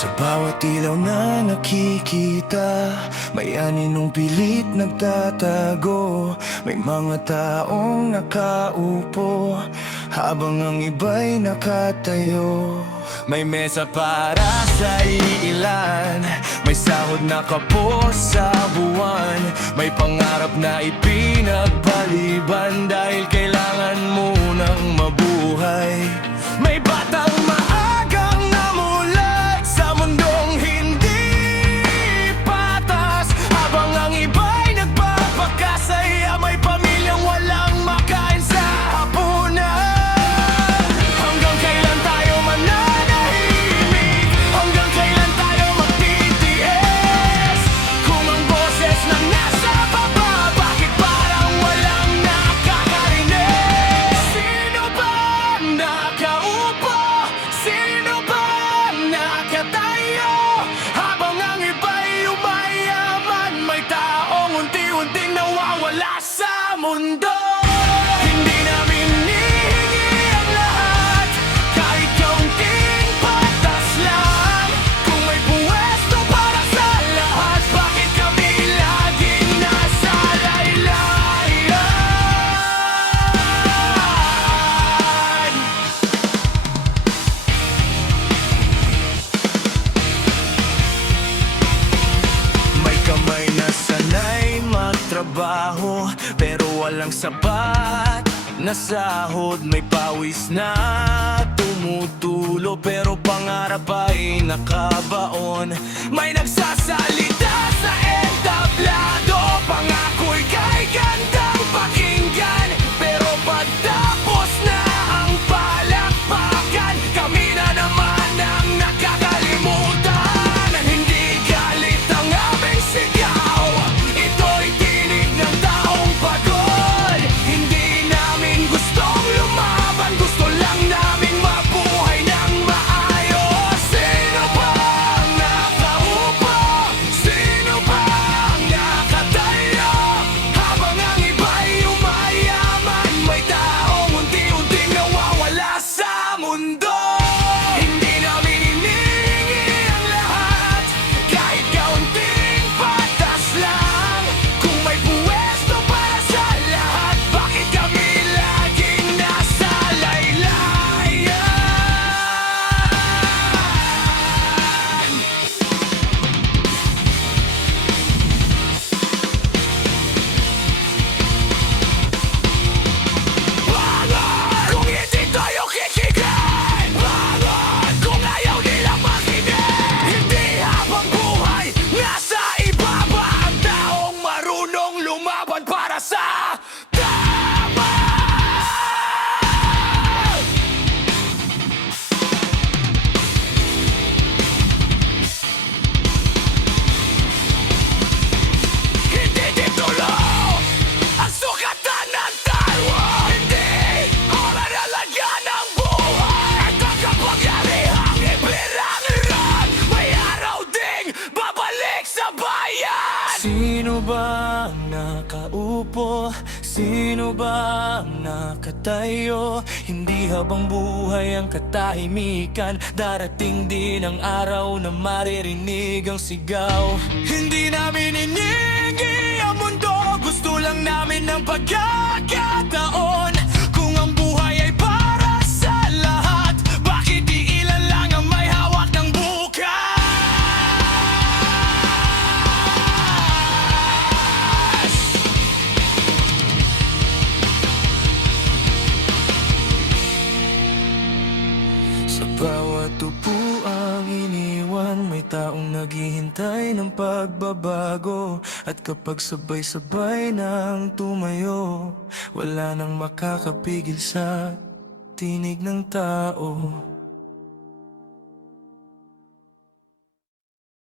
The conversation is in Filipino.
Sa bawat ilaw na nakikita, may aninong pilit nagtatago. May mga taong nakaupo, habang ang iba'y nakatayo. May mesa para sa iilan, may sahod na kapos sa buwan. May pangarap na ipinagpaliban, dahil kailangan mo nang mabuhay. May batang maagang namulat sa mundong hindi patas, habang ang iba'y nagpapakasaya. May pamilyang walang makain sa hapunan. Hanggang kailan tayo mananahimik? Hanggang kailan tayo magtitiis? Kung ang boses na nasa baba, bakit parang walang nakakarinig? Sino ba nakaupo? Sino ba nakatayo? Habang ang iba'y umayaman, may taong unti-unting nawawala sa mundo. Hindi namin hinihingi ang lahat, kahit kaunting patas lang. Kung may puwesto para sa lahat, bakit kami laging nasa laylayan? May kamay na sanay magtrabaho, pero walang sapat na sahod. May pawis na tumutulo, pero pangarap ay nakabaon. May nagsasalita sa entablado, pangako'y kay gandang pakinggan, pero pagtapos na ang palakpakan, kami na naman ang nakakalimutan. Hindi galit ang aming sigaw, ito'y tinig ng taong pagod. Hindi namin gustong lumaban, gusto lang namin mabuhay ng maayos. Sino ba ang nakaupo? Sino ba ang nakatayo? Habang ang iba'y umayaman, may taong unti-unting nawawala sa mundo. Hindi namin hinihingi ang lahat, kahit kaunting patas lang. Kung may puwesto para sa lahat, bakit kami laging nasa laylayan? Bangon! Kung hindi tayo kikikin! Bangon! Kung ayaw nilang makinig! Hindi habang buhay nasa ibaba ang taong marunong lumaban para sa tama! Hindi titulo ang sukatan ng tayo. Hindi oras alaga ng buhay. At ang kapangyarihang ipirangiran, may araw ding babalik sa bayan. Sino ba ang nakaupo? Sino ba ang nakatayo? Hindi habang buhay ang katahimikan, darating din ang araw na maririnig ang sigaw. Hindi namin iniingi ang mundo, gusto lang namin ng pagkakataon. Kung ang buhay ay para sa lahat, bakit di ilan lang ang may hawak ng bukas? Sa bawat upuang iniwan, may taong naghihintay ng pagbabago. At kapag sabay-sabay nang tumayo, wala nang makakapigil sa tinig ng tao.